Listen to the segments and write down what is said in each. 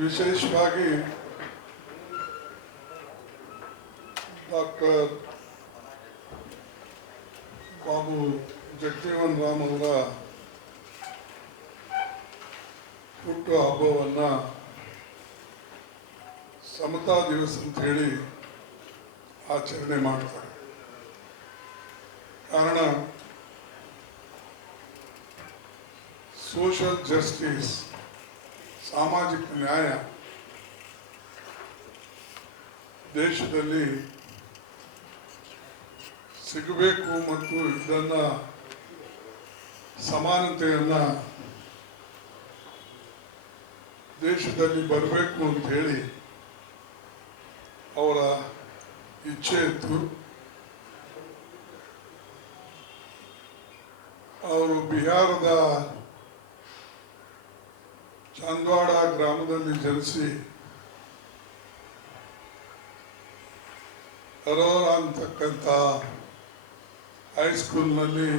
ವಿಶೇಷವಾಗಿ ಡಾಕ್ಟರ್ ಬಾಬು ಜಗಜೀವನ್ ರಾಮ್ ಅವರ ಹುಟ್ಟು ಹಬ್ಬವನ್ನು ಸಮತಾ ದಿವಸ ಅಂತ ಹೇಳಿ ಆಚರಣೆ ಮಾಡ್ತಾರೆ. ಕಾರಣ ಸೋಷಲ್ ಜಸ್ಟಿಸ್, ಸಾಮಾಜಿಕ ನ್ಯಾಯ ದೇಶದಲ್ಲಿ ಸಿಗಬೇಕು ಮತ್ತು ಇದನ್ನು ಸಮಾನತೆಯನ್ನು ದೇಶದಲ್ಲಿ ಬರಬೇಕು ಅಂತ ಹೇಳಿ ಅವರ ಇಚ್ಛೆ ಇತ್ತು. ಅವರು ಬಿಹಾರದ ಚಾಂದ್ವಾಡ ಗ್ರಾಮದಲ್ಲಿ ಜನಿಸಿ ಅರೋರಾ ಅಂತಕ್ಕಂಥ ಹೈಸ್ಕೂಲ್ನಲ್ಲಿ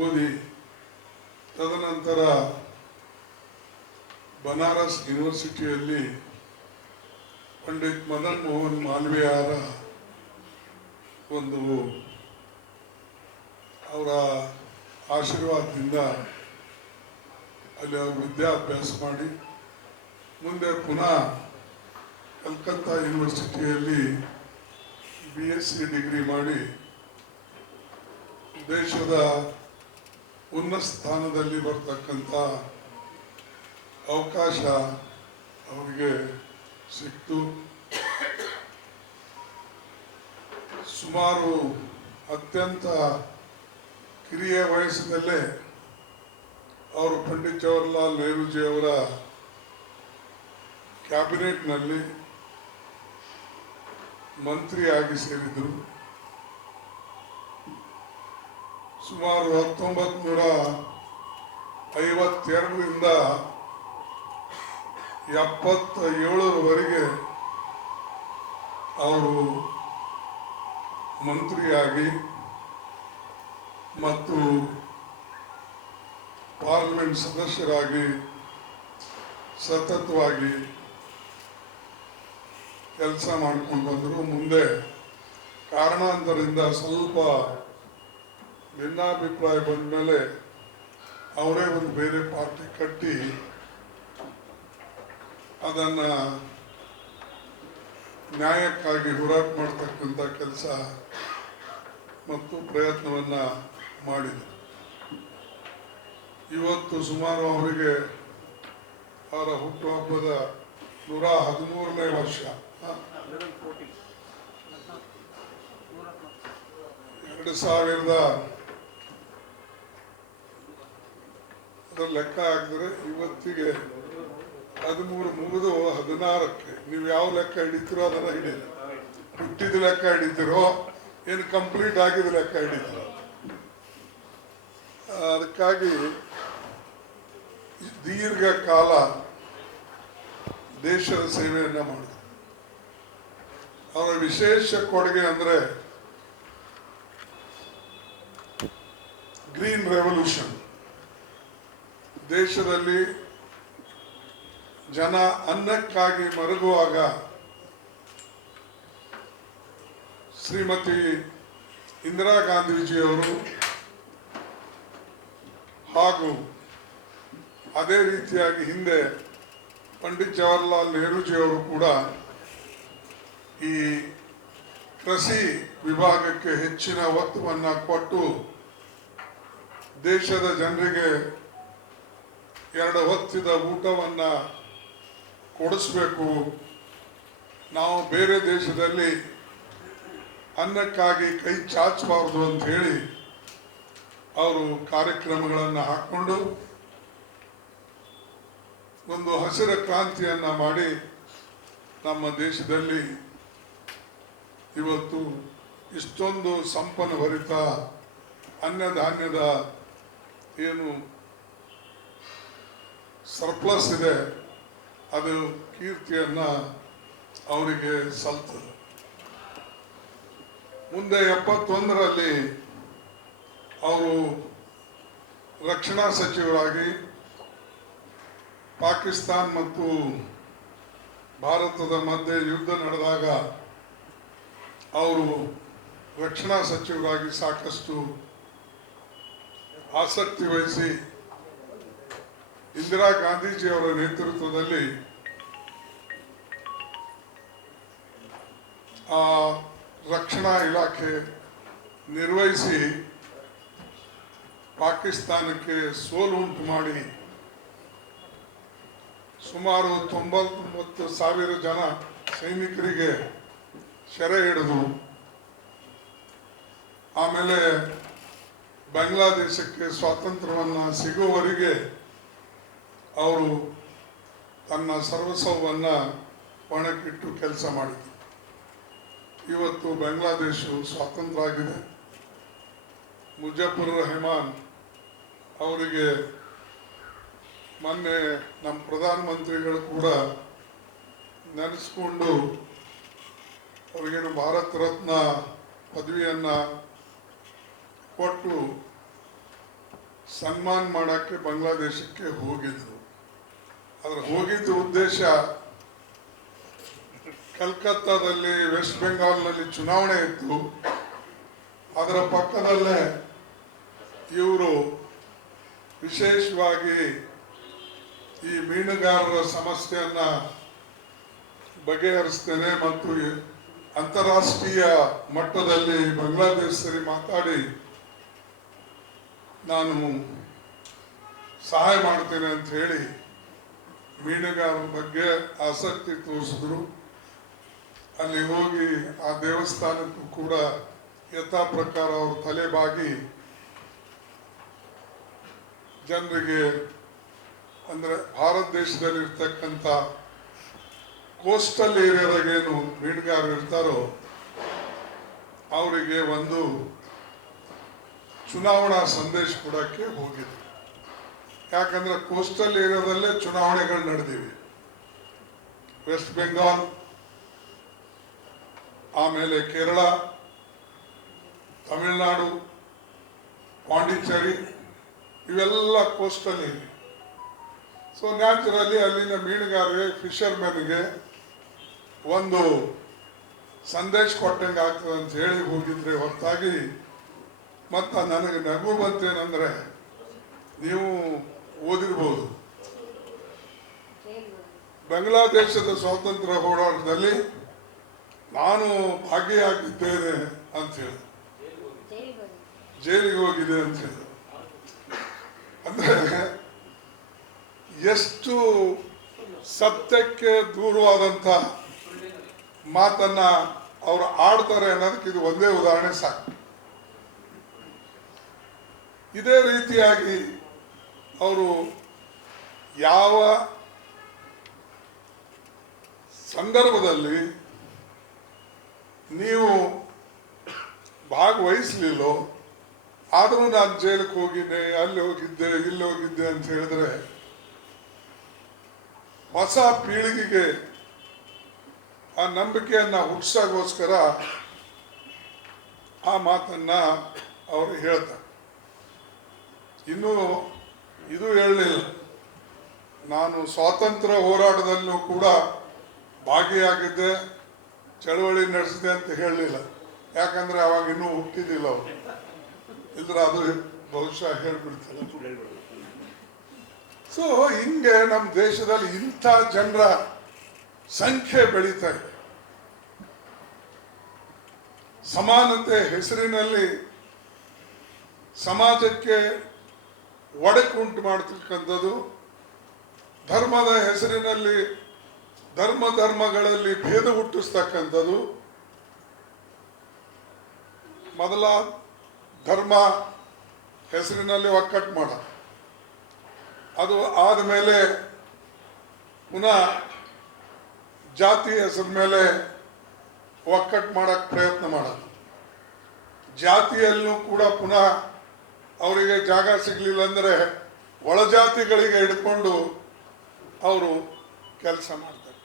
ಓದಿ ತದನಂತರ ಬನಾರಸ್ ಯೂನಿವರ್ಸಿಟಿಯಲ್ಲಿ ಪಂಡಿತ್ ಮದನ್ ಮೋಹನ್ ಮಾಲ್ವಿಯಾರ ಒಂದು ಅವರ ಆಶೀರ್ವಾದದಿಂದ ಅಲ್ಲಿ ಅವರು ವಿದ್ಯಾಭ್ಯಾಸ ಮಾಡಿ ಮುಂದೆ ಪುನಃ ಕಲ್ಕತ್ತಾ ಯೂನಿವರ್ಸಿಟಿಯಲ್ಲಿ BSc ಡಿಗ್ರಿ ಮಾಡಿ ದೇಶದ ಉನ್ನತ ಸ್ಥಾನದಲ್ಲಿ ಬರ್ತಕ್ಕಂಥ ಅವಕಾಶ ಅವರಿಗೆ ಸಿಕ್ತು. ಸುಮಾರು ಅತ್ಯಂತ ಕಿರಿಯ ವಯಸ್ಸಿನಲ್ಲೇ ಅವರು ಪಂಡಿತ್ ಜವಾಹರ್ಲಾಲ್ ನೆಹರೂಜಿಯವರ ಕ್ಯಾಬಿನೆಟ್ನಲ್ಲಿ ಮಂತ್ರಿಯಾಗಿ ಸೇರಿದರು. ಸುಮಾರು 1952ರಿಂದ 77ರವರೆಗೆ ಅವರು ಮಂತ್ರಿಯಾಗಿ ಮತ್ತು ಪಾರ್ಲಿಮೆಂಟ್ ಸದಸ್ಯರಾಗಿ ಸತತವಾಗಿ ಕೆಲಸ ಮಾಡ್ಕೊಂಡು ಬಂದರು. ಮುಂದೆ ಕಾರಣಾಂತರದಿಂದ ಸ್ವಲ್ಪ ಭಿನ್ನಾಭಿಪ್ರಾಯ ಬಂದ ಮೇಲೆ ಅವರೇ ಒಂದು ಬೇರೆ ಪಾರ್ಟಿ ಕಟ್ಟಿ ಅದನ್ನು ನ್ಯಾಯಕ್ಕಾಗಿ ಹೋರಾಟ ಮಾಡ್ತಕ್ಕಂಥ ಕೆಲಸ ಮತ್ತು ಪ್ರಯತ್ನವನ್ನು ಮಾಡಿದರು. ಇವತ್ತು ಸುಮಾರು ಅವರಿಗೆ ಅವರ ಹುಟ್ಟುಹಬ್ಬದ 113ನೇ ವರ್ಷ. 2000 ಅದರ ಲೆಕ್ಕ ಹಾಕಿದ್ರೆ ಇವತ್ತಿಗೆ 13 ಮುಗಿದು 16ಕ್ಕೆ ನೀವು ಯಾವ ಲೆಕ್ಕ ಹಿಡಿತೀರೋ ಅದನ್ನು ಹಿಡೀರಿ. ಹುಟ್ಟಿದ ಲೆಕ್ಕ ಹಿಡಿತೀರೋ ಏನು ಕಂಪ್ಲೀಟ್ ಆಗಿದ ಲೆಕ್ಕ ಹಿಡಿತೀರೋ. ಅದಕ್ಕಾಗಿ ದೀರ್ಘಕಾಲ ದೇಶದ ಸೇವೆಯನ್ನು ಮಾಡಿದ್ರು. ಅವರ ವಿಶೇಷ ಕೊಡುಗೆ ಅಂದರೆ ಗ್ರೀನ್ ರೆವಲ್ಯೂಷನ್. ದೇಶದಲ್ಲಿ ಜನ ಅನ್ನಕ್ಕಾಗಿ ಮರುಗುವಾಗ ಶ್ರೀಮತಿ ಇಂದಿರಾ ಗಾಂಧೀಜಿಯವರು ಹಾಗೂ ಅದೇ ರೀತಿಯಾಗಿ ಹಿಂದೆ ಪಂಡಿತ್ ಜವಾಹರ್ಲಾಲ್ ನೆಹರೂಜಿಯವರು ಕೂಡ ಈ ಕೃಷಿ ವಿಭಾಗಕ್ಕೆ ಹೆಚ್ಚಿನ ಒತ್ತನ್ನು ಕೊಟ್ಟು ದೇಶದ ಜನರಿಗೆ 2 ಹೊತ್ತಿದ ಊಟವನ್ನು ಕೊಡಿಸ್ಬೇಕು, ನಾವು ಬೇರೆ ದೇಶದಲ್ಲಿ ಅನ್ನಕ್ಕಾಗಿ ಕೈ ಚಾಚಬಾರ್ದು ಅಂತ ಹೇಳಿ ಅವರು ಕಾರ್ಯಕ್ರಮಗಳನ್ನು ಹಾಕ್ಕೊಂಡು ಒಂದು ಹಸಿರು ಕ್ರಾಂತಿಯನ್ನು ಮಾಡಿ ನಮ್ಮ ದೇಶದಲ್ಲಿ ಇವತ್ತು ಇಷ್ಟೊಂದು ಸಂಪನ್ಭರಿತ ಅನ್ನಧಾನ್ಯದ ಏನು ಸರ್ಪ್ಲಸ್ ಇದೆ ಅದು ಕೀರ್ತಿಯನ್ನು ಅವರಿಗೆ ಸಲ್ತದೆ. ಮುಂದೆ 71ರಲ್ಲಿ ಅವರು ರಕ್ಷಣಾ ಸಚಿವರಾಗಿ ಪಾಕಿಸ್ತಾನ ಮತ್ತು ಭಾರತದ ಮಧ್ಯೆ ಯುದ್ಧ ನಡೆದಾಗ ಅವರು ರಕ್ಷಣಾ ಸಚಿವರಾಗಿ ಸಾಕಷ್ಟು ಆಸಕ್ತಿ ವಹಿಸಿ ಇಂದಿರಾ ಗಾಂಧೀಜಿಯವರ ನೇತೃತ್ವದಲ್ಲಿ ಆ ರಕ್ಷಣಾ ಇಲಾಖೆ ನಿರ್ವಹಿಸಿ ಪಾಕಿಸ್ತಾನಕ್ಕೆ ಸೋಲು ಉಂಟು ಮಾಡಿ ಸುಮಾರು 99,000 ಜನ ಸೈನಿಕರಿಗೆ ಸೆರೆ ಹಿಡಿದು ಆಮೇಲೆ ಬಾಂಗ್ಲಾದೇಶಕ್ಕೆ ಸ್ವಾತಂತ್ರ್ಯವನ್ನು ಸಿಗುವವರೆಗೆ ಅವರು ತನ್ನ ಸರ್ವಸ್ವವನ್ನು ಒಣಗಿಟ್ಟು ಕೆಲಸ ಮಾಡಿದರು. ಇವತ್ತು ಬಾಂಗ್ಲಾದೇಶವು ಸ್ವಾತಂತ್ರ್ಯ ಆಗಿದೆ. ಮುಜಫರ್ ರೆಹಮಾನ್ ಅವರಿಗೆ ಮೊನ್ನೆ ನಮ್ಮ ಪ್ರಧಾನಮಂತ್ರಿಗಳು ಕೂಡ ನೆನೆಸ್ಕೊಂಡು ಅವರಿಗೇನು ಭಾರತ ರತ್ನ ಪದವಿಯನ್ನು ಕೊಟ್ಟು ಸನ್ಮಾನ ಮಾಡೋಕ್ಕೆ ಬಾಂಗ್ಲಾದೇಶಕ್ಕೆ ಹೋಗಿದ್ರು. ಆದರೆ ಹೋಗಿದ್ದ ಉದ್ದೇಶ ಕಲ್ಕತ್ತಾದಲ್ಲಿ ವೆಸ್ಟ್ ಬೆಂಗಾಲ್ನಲ್ಲಿ ಚುನಾವಣೆ ಇತ್ತು. ಅದರ ಪಕ್ಕದಲ್ಲೇ ಇವರು ವಿಶೇಷವಾಗಿ ಈ ಮೀನುಗಾರರ ಸಮಸ್ಯೆಯನ್ನು ಬಗೆಹರಿಸ್ತೇನೆ ಮತ್ತು ಅಂತಾರಾಷ್ಟ್ರೀಯ ಮಟ್ಟದಲ್ಲಿ ಬಾಂಗ್ಲಾದೇಶದಲ್ಲಿ ಮಾತಾಡಿ ನಾನು ಸಹಾಯ ಮಾಡ್ತೇನೆ ಅಂತ ಹೇಳಿ ಮೀನುಗಾರರ ಬಗ್ಗೆ ಆಸಕ್ತಿ ತೋರಿಸಿದ್ರು. ಅಲ್ಲಿ ಹೋಗಿ ಆ ದೇವಸ್ಥಾನಕ್ಕೂ ಕೂಡ ಯಥಾ ಪ್ರಕಾರ ಅವರು ತಲೆಬಾಗಿ ಜನರಿಗೆ ಅಂದರೆ ಭಾರತ ದೇಶದಲ್ಲಿ ಇರ್ತಕ್ಕಂಥ ಕೋಸ್ಟಲ್ ಏರಿಯಾದಾಗೇನು ಮೀನುಗಾರರು ಇರ್ತಾರೋ ಅವರಿಗೆ ಒಂದು ಚುನಾವಣಾ ಸಂದೇಶ ಕೊಡೋಕ್ಕೆ ಹೋಗಿದ್ರು. ಯಾಕಂದ್ರೆ ಕೋಸ್ಟಲ್ ಏರಿಯಾದಲ್ಲೇ ಚುನಾವಣೆಗಳು ನಡೆದಿವೆ. ವೆಸ್ಟ್ ಬೆಂಗಾಲ್, ಆಮೇಲೆ ಕೇರಳ, ತಮಿಳುನಾಡು, ಪಾಂಡಿಚೇರಿ ಇವೆಲ್ಲ ಕೋಸ್ಟಲ್ ಏರಿಯಾ. ಸೊ ನ್ಯಾಚುರಲಿ ಅಲ್ಲಿನ ಮೀನುಗಾರರಿಗೆ ಫಿಶರ್ಮೆನ್ಗೆ ಒಂದು ಸಂದೇಶ ಕೊಟ್ಟಂಗೆ ಆಗ್ತದೆ ಅಂತ ಹೇಳಿ ಹೋಗಿದ್ರೆ ಹೊರತಾಗಿ ಮತ್ತು ನನಗೆ ನಗು ಬಂತೇನೆಂದರೆ ನೀವು ಓದಿರ್ಬೋದು, ಬಾಂಗ್ಲಾದೇಶದ ಸ್ವಾತಂತ್ರ್ಯ ಹೋರಾಟದಲ್ಲಿ ನಾನು ಭಾಗಿಯಾಗಿದ್ದೇನೆ ಅಂತ ಹೇಳಿ ಜೈಲಿಗೆ ಹೋಗಿದೆ ಅಂತ ಹೇಳಿ. ಅಂದರೆ ಎಷ್ಟು ಸತ್ಯಕ್ಕೆ ದೂರವಾದಂಥ ಮಾತನ್ನ ಅವರು ಆಡ್ತಾರೆ ಅನ್ನೋದಕ್ಕೆ ಇದು ಒಂದೇ ಉದಾಹರಣೆ ಸಾಕು. ಇದೇ ರೀತಿಯಾಗಿ ಅವರು ಯಾವ ಸಂದರ್ಭದಲ್ಲಿ ನೀವು ಭಾಗವಹಿಸಲಿಲ್ಲೋ ಆದರೂ ನಾನು ಜೈಲಿಗೆ ಹೋಗಿದ್ದೆ, ಅಲ್ಲಿ ಹೋಗಿದ್ದೆ, ಇಲ್ಲಿ ಹೋಗಿದ್ದೆ ಅಂತ ಹೇಳಿದ್ರೆ ಹೊಸ ಪೀಳಿಗೆಗೆ ಆ ನಂಬಿಕೆಯನ್ನು ಹುಟ್ಟಿಸೋಗೋಸ್ಕರ ಆ ಮಾತನ್ನ ಅವರು ಹೇಳ್ತಾರೆ. ಇನ್ನೂ ಇದು ಹೇಳಲಿಲ್ಲ, ನಾನು ಸ್ವಾತಂತ್ರ್ಯ ಹೋರಾಟದಲ್ಲೂ ಕೂಡ ಭಾಗಿಯಾಗಿದ್ದೆ, ಚಳವಳಿ ನಡೆಸಿದೆ ಅಂತ ಹೇಳಲಿಲ್ಲ. ಯಾಕಂದ್ರೆ ಅವಾಗ ಇನ್ನೂ ಹುಟ್ಟಿದ್ದಿಲ್ಲ ಅವರು, ಇದ್ರೆ ಅದು ಬಹುಶಃ ಹೇಳ್ಬಿಡ್ತಾರೆ. ಸೊ ಹಿಂಗೆ ನಮ್ಮ ದೇಶದಲ್ಲಿ ಇಂಥ ಜನರ ಸಂಖ್ಯೆ ಬೆಳೀತಾ ಇದೆ. ಸಮಾನತೆ ಹೆಸರಿನಲ್ಲಿ ಸಮಾಜಕ್ಕೆ ಒಡಕುಂಟು ಮಾಡ್ತಕ್ಕಂಥದ್ದು, ಧರ್ಮದ ಹೆಸರಿನಲ್ಲಿ ಧರ್ಮಗಳಲ್ಲಿ ಭೇದ ಹುಟ್ಟಿಸ್ತಕ್ಕಂಥದ್ದು. ಮೊದಲ ಧರ್ಮ ಹೆಸರಿನಲ್ಲಿ ಒಕ್ಕಟ್ಟು ಮಾಡ, ಅದು ಆದಮೇಲೆ ಪುನಃ ಜಾತಿ ಹೆಸರ ಮೇಲೆ ಒಕ್ಕಟ್ಟು ಮಾಡಕ್ಕೆ ಪ್ರಯತ್ನ ಮಾಡೋದು. ಜಾತಿಯಲ್ಲೂ ಕೂಡ ಪುನಃ ಅವರಿಗೆ ಜಾಗ ಸಿಗಲಿಲ್ಲ ಅಂದರೆ ಒಳಜಾತಿಗಳಿಗೆ ಹಿಡ್ಕೊಂಡು ಅವರು ಕೆಲಸ ಮಾಡ್ತಾರೆ.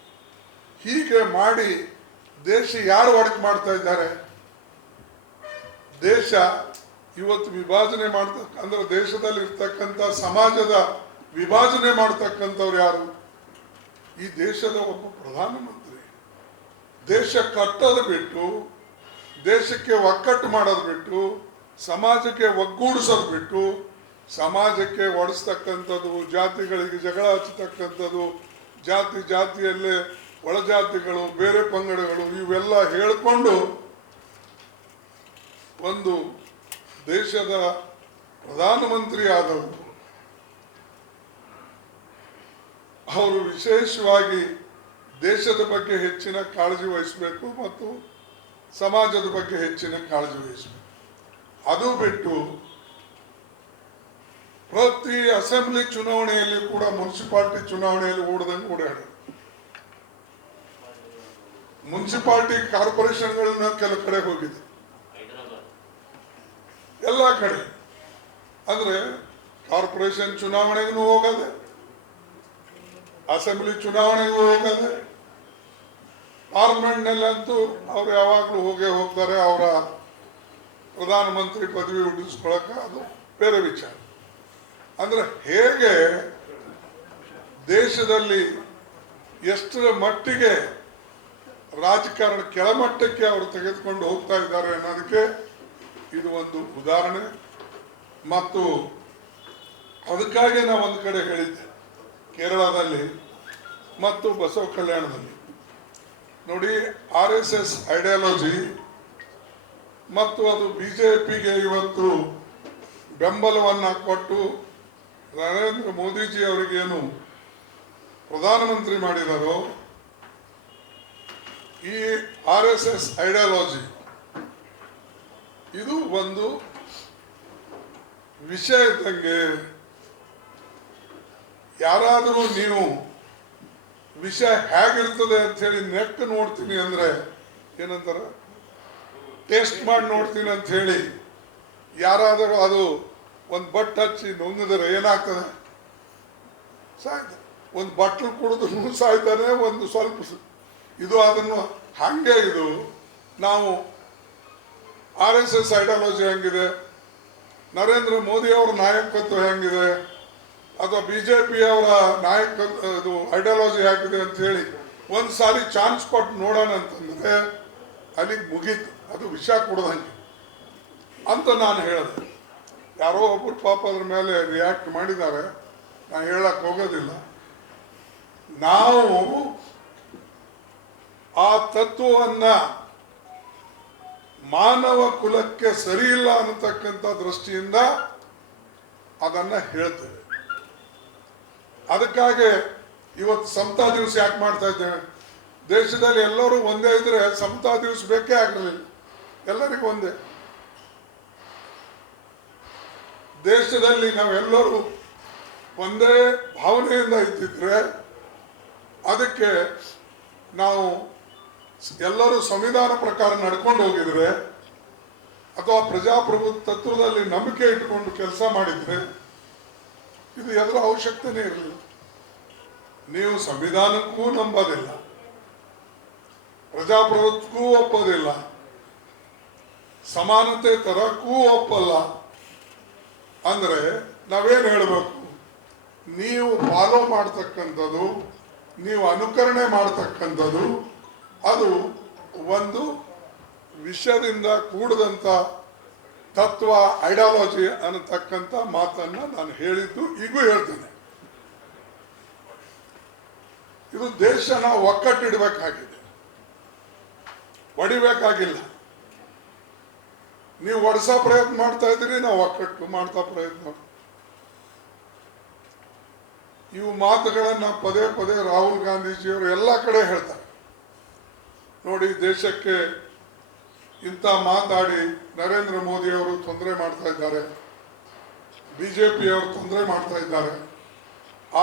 ಹೀಗೆ ಮಾಡಿ ದೇಶ ಯಾರು ಒಡಕೆ ಮಾಡ್ತಾ ಇದ್ದಾರೆ? ದೇಶ ಇವತ್ತು ವಿಭಜನೆ ಮಾಡ್ತಕ್ಕ ಅಂದ್ರೆ ದೇಶದಲ್ಲಿ ಇರ್ತಕ್ಕಂಥ ಸಮಾಜದ ವಿಭಾಜನೆ ಮಾಡ್ತಕ್ಕಂಥವ್ರು ಯಾರು? ಈ ದೇಶದ ಒಬ್ಬ ಪ್ರಧಾನಮಂತ್ರಿ. ದೇಶ ಕಟ್ಟೋದು ಬಿಟ್ಟು, ದೇಶಕ್ಕೆ ಒಕ್ಕಟ್ಟು ಮಾಡೋದು ಬಿಟ್ಟು, ಸಮಾಜಕ್ಕೆ ಒಗ್ಗೂಡಿಸೋದು ಬಿಟ್ಟು, ಸಮಾಜಕ್ಕೆ ಒಡಿಸ್ತಕ್ಕಂಥದ್ದು, ಜಾತಿಗಳಿಗೆ ಜಗಳ ಹಚ್ಚತಕ್ಕಂಥದ್ದು, ಜಾತಿಯಲ್ಲೇ ಒಳಜಾತಿಗಳು, ಬೇರೆ ಪಂಗಡಗಳು ಇವೆಲ್ಲ ಹೇಳಿಕೊಂಡು ಒಂದು ದೇಶದ ಪ್ರಧಾನಮಂತ್ರಿ ಆದವರು ಅವರು ವಿಶೇಷವಾಗಿ ದೇಶದ ಬಗ್ಗೆ ಹೆಚ್ಚಿನ ಕಾಳಜಿ ವಹಿಸಬೇಕು ಮತ್ತು ಸಮಾಜದ ಬಗ್ಗೆ ಹೆಚ್ಚಿನ ಕಾಳಜಿ ವಹಿಸಬೇಕು. ಅದು ಬಿಟ್ಟು ಪ್ರತಿ ಅಸೆಂಬ್ಲಿ ಚುನಾವಣೆಯಲ್ಲಿ ಕೂಡ ಮುನ್ಸಿಪಾಲಿಟಿ ಚುನಾವಣೆಯಲ್ಲಿ ಓಡದಂಗೆ ಓಡಾಡ ಮುನ್ಸಿಪಾಲಿಟಿ ಕಾರ್ಪೊರೇಷನ್ಗಳನ್ನ ಕೆಲವು ಕಡೆ ಹೋಗಿದೆ, ಎಲ್ಲ ಕಡೆ. ಅಂದ್ರೆ ಕಾರ್ಪೊರೇಷನ್ ಚುನಾವಣೆಗೂ ಹೋಗದೆ, ಅಸೆಂಬ್ಲಿ ಚುನಾವಣೆಗೂ ಹೋಗದೆ, ಪಾರ್ಲಿಮೆಂಟ್ನಲ್ಲಂತೂ ಅವ್ರು ಯಾವಾಗಲೂ ಹೋಗೇ ಹೋಗ್ತಾರೆ. ಅವರ ಪ್ರಧಾನಮಂತ್ರಿ ಪದವಿ ಉಳಿಸ್ಕೊಳಕ ಅದು ಬೇರೆ ವಿಚಾರ. ಅಂದ್ರೆ ಹೇಗೆ ದೇಶದಲ್ಲಿ ಎಷ್ಟರ ಮಟ್ಟಿಗೆ ರಾಜಕಾರಣ ಕೆಳಮಟ್ಟಕ್ಕೆ ಅವರು ತೆಗೆದುಕೊಂಡು ಹೋಗ್ತಾ ಇದ್ದಾರೆ ಅನ್ನೋದಕ್ಕೆ ಇದು ಒಂದು ಉದಾಹರಣೆ. ಮತ್ತು ಅದಕ್ಕಾಗಿ ನಾವು ಒಂದು ಕಡೆ ಹೇಳಿದ್ದೆ, ಕೇರಳದಲ್ಲಿ ಮತ್ತು ಬಸವ ಕಲ್ಯಾಣದಲ್ಲಿ ನೋಡಿ, RSS ಐಡಿಯಾಲಜಿ ಮತ್ತು ಅದು BJPಗೆ ಇವತ್ತು ಬೆಂಬಲವನ್ನು ಕೊಟ್ಟು ನರೇಂದ್ರ ಮೋದಿಜಿ ಅವರಿಗೇನು ಪ್ರಧಾನಮಂತ್ರಿ ಮಾಡಿದಾರೋ, ಈ RSS ಐಡಿಯಾಲಜಿ ಇದು ಒಂದು ವಿಷಯ ಇದ್ದಂಗೆ. ಯಾರಾದರೂ ನೀವು ವಿಷಯ ಹೇಗಿರ್ತದೆ ಅಂತ ಹೇಳಿ ನೆಕ್ ನೋಡ್ತೀನಿ ಅಂದ್ರೆ ಏನಂತಾರ, ಟೇಸ್ಟ್ ಮಾಡಿ ನೋಡ್ತೀನಿ ಅಂತ ಹೇಳಿ ಯಾರಾದರೂ ಅದು ಒಂದು ಬಟ್ ಹಚ್ಚಿ ನುಂಗಿದ್ರೆ ಏನಾಗ್ತದೆ? ಸಾಯ್ತಾನೆ. ಒಂದು ಬಟ್ಲು ಕುಡಿದ್ರು ಸಾಯ್ತಾನೆ, ಒಂದು ಸ್ವಲ್ಪ ಇದು ಅದನ್ನು ಹಂಗೆ. ಇದು ನಾವು RSS ಐಡಿಯಾಲಜಿ ಹೆಂಗಿದೆ, ನರೇಂದ್ರ ಮೋದಿ ಅವರ ನಾಯಕತ್ವ ಹೆಂಗಿದೆ, ಅಥವಾ BJP ಅವರ ನಾಯಕತ್ವ ಇದು ಐಡಿಯಾಲಜಿ ಹೇಗಿದೆ ಅಂತ ಹೇಳಿ ಒಂದು ಸಾರಿ ಚಾನ್ಸ್ ಕೊಟ್ಟು ನೋಡೋಣ ಅಂತಂದ್ರೆ ಅಲ್ಲಿಗೆ ಮುಗೀತು, ಅದು ವಿಷ ಕೊಡೋದಂಗೆ ಅಂತ ನಾನು ಹೇಳಿದೆ. ಯಾರೋ ಒಬ್ಬರು ಪಾಪ ಅದ್ರ ಮೇಲೆ ರಿಯಾಕ್ಟ್ ಮಾಡಿದ್ದಾರೆ, ನಾನು ಹೇಳಕ್ ಹೋಗೋದಿಲ್ಲ. ನಾವು ಆ ತತ್ವವನ್ನ ಮಾನವ ಕುಲಕ್ಕೆ ಸರಿ ಇಲ್ಲ ಅನ್ನತಕ್ಕಂಥ ದೃಷ್ಟಿಯಿಂದ ಅದನ್ನ ಹೇಳ್ತೇವೆ. ಅದಕ್ಕಾಗಿ ಇವತ್ತು ಸಮತಾ ದಿವಸ ಯಾಕೆ ಮಾಡ್ತಾ ಇದ್ದೇವೆ? ದೇಶದಲ್ಲಿ ಎಲ್ಲರೂ ಒಂದೇ ಇದ್ರೆ ಸಮತಾ ದಿವಸ ಬೇಕೇ ಆಗಲಿಲ್ಲ, ಎಲ್ಲರಿಗೂ ಒಂದೇ. ದೇಶದಲ್ಲಿ ನಾವೆಲ್ಲರೂ ಒಂದೇ ಭಾವನೆಯಿಂದ ಇದ್ದಿದ್ರೆ, ಅದಕ್ಕೆ ನಾವು ಎಲ್ಲರೂ ಸಂವಿಧಾನ ಪ್ರಕಾರ ನಡ್ಕೊಂಡು ಹೋಗಿದ್ರೆ, ಅಥವಾ ಪ್ರಜಾಪ್ರಭುತ್ವ ತತ್ವದಲ್ಲಿ ನಂಬಿಕೆ ಇಟ್ಟುಕೊಂಡು ಕೆಲಸ ಮಾಡಿದ್ರೆ ಇದು ಎಲ್ಲರ ಅವಶ್ಯಕತೆನೇ ಇರಲಿಲ್ಲ. ನೀವು ಸಂವಿಧಾನಕ್ಕೂ ನಂಬೋದಿಲ್ಲ, ಪ್ರಜಾಪ್ರಭುತ್ವಕ್ಕೂ ಒಪ್ಪೋದಿಲ್ಲ, ಸಮಾನತೆ ತರಕ್ಕೂ ಒಪ್ಪಲ್ಲ ಅಂದ್ರೆ ನಾವೇನು ಹೇಳಬೇಕು? ನೀವು ಫಾಲೋ ಮಾಡ್ತಕ್ಕಂಥದ್ದು, ನೀವು ಅನುಕರಣೆ ಮಾಡ್ತಕ್ಕಂಥದ್ದು ಅದು ಒಂದು ವಿಷಯದಿಂದ ಕೂಡದಂತ ತತ್ವ, ಐಡಿಯಾಲಜಿ ಅನ್ನತಕ್ಕಂಥ ಮಾತನ್ನ ನಾನು ಹೇಳಿದ್ದು, ಈಗೂ ಹೇಳ್ತೇನೆ. ಇದು ದೇಶನ ಒಕ್ಕಟ್ಟಿಡಬೇಕಾಗಿದೆ, ಒಡಿಬೇಕಾಗಿಲ್ಲ. ನೀವು ಒಡಿಸೋ ಪ್ರಯತ್ನ ಮಾಡ್ತಾ ಇದ್ದೀರಿ, ನಾವು ಒಕ್ಕಟ್ಟು ಮಾಡ್ತಾ ಪ್ರಯತ್ನ. ಇವು ಮಾತುಗಳನ್ನ ಪದೇ ಪದೇ ರಾಹುಲ್ ಗಾಂಧೀಜಿಯವರು ಎಲ್ಲ ಕಡೆ ಹೇಳ್ತಾರೆ. ನೋಡಿ, ದೇಶಕ್ಕೆ ಇಂಥ ಮಾತಾಡಿ ನರೇಂದ್ರ ಮೋದಿ ಅವರು ತೊಂದರೆ ಮಾಡ್ತಾ ಇದ್ದಾರೆ, BJP ಅವರು ತೊಂದರೆ ಮಾಡ್ತಾ ಇದ್ದಾರೆ,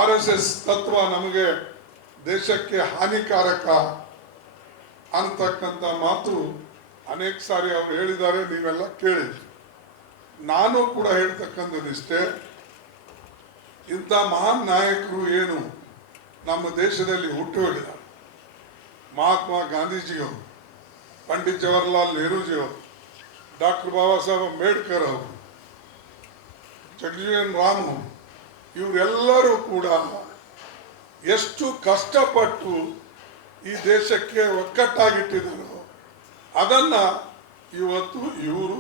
RSS ತತ್ವ ನಮಗೆ ದೇಶಕ್ಕೆ ಹಾನಿಕಾರಕ ಅಂತಕ್ಕಂಥ ಮಾತು ಅನೇಕ ಸಾರಿ ಅವರು ಹೇಳಿದ್ದಾರೆ, ನೀವೆಲ್ಲ ಕೇಳಿದ್ರಿ. ನಾನು ಕೂಡ ಹೇಳ್ತಕ್ಕಂಥದ್ದಿಷ್ಟೇ, ಇಂಥ ಮಹಾನ್ ನಾಯಕರು ಏನು ನಮ್ಮ ದೇಶದಲ್ಲಿ ಹುಟ್ಟು ಹೋಗಿದ್ದಾರೆ, ಮಹಾತ್ಮ ಗಾಂಧೀಜಿಯವರು, ಪಂಡಿತ್ ಜವಾಹರ್ಲಾಲ್ ನೆಹರೂಜಿಯವರು, ಡಾಕ್ಟರ್ ಬಾಬಾ ಸಾಹೇಬ್ ಅಂಬೇಡ್ಕರ್ ಅವರು, ಜಗಜೀವನ್ ರಾಮ್ ಅವರು, ಇವರೆಲ್ಲರೂ ಕೂಡ ಎಷ್ಟು ಕಷ್ಟಪಟ್ಟು ಈ ದೇಶಕ್ಕೆ ಒಕ್ಕಟ್ಟಾಗಿಟ್ಟಿದ್ದಾರೋ ಅದನ್ನ ಇವತ್ತು ಇವರು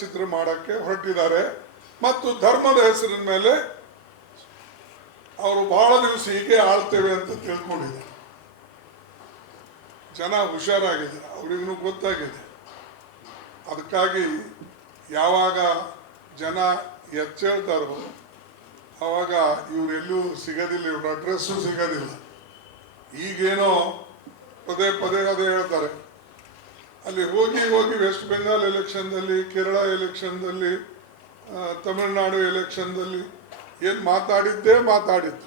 ಚಿತ್ರ ಮಾಡಕ್ಕೆ ಹೊರಟಿದ್ದಾರೆ. ಮತ್ತು ಧರ್ಮದ ಹೆಸರಿನ ಮೇಲೆ ಅವರು ಬಹಳ ದಿವಸ ಹೀಗೆ ಆಳ್ತೇವೆ ಅಂತ ತಿಳ್ಕೊಂಡಿದ್ದಾರೆ. ಜನ ಹುಷಾರಾಗಿದ್ದಾರೆ, ಅವರಿಗೂ ಗೊತ್ತಾಗಿದೆ. ಅದಕ್ಕಾಗಿ ಯಾವಾಗ ಜನ ಎಚ್ಚೇಳ್ತಾರೋ ಆವಾಗ ಇವರೆಲ್ಲೂ ಸಿಗೋದಿಲ್ಲ, ಇವ್ರ ಅಡ್ರೆಸ್ಸು ಸಿಗೋದಿಲ್ಲ. ಈಗೇನೋ ಪದೇ ಪದೇ ಅದೇ ಹೇಳ್ತಾರೆ. ಅಲ್ಲಿ ಹೋಗಿ ವೆಸ್ಟ್ ಬೆಂಗಾಲ್ ಎಲೆಕ್ಷನ್ದಲ್ಲಿ, ಕೇರಳ ಎಲೆಕ್ಷನ್ದಲ್ಲಿ, ತಮಿಳುನಾಡು ಎಲೆಕ್ಷನ್ದಲ್ಲಿ ಏನು ಮಾತಾಡಿದ್ದೇ ಮಾತಾಡಿದ್ದು.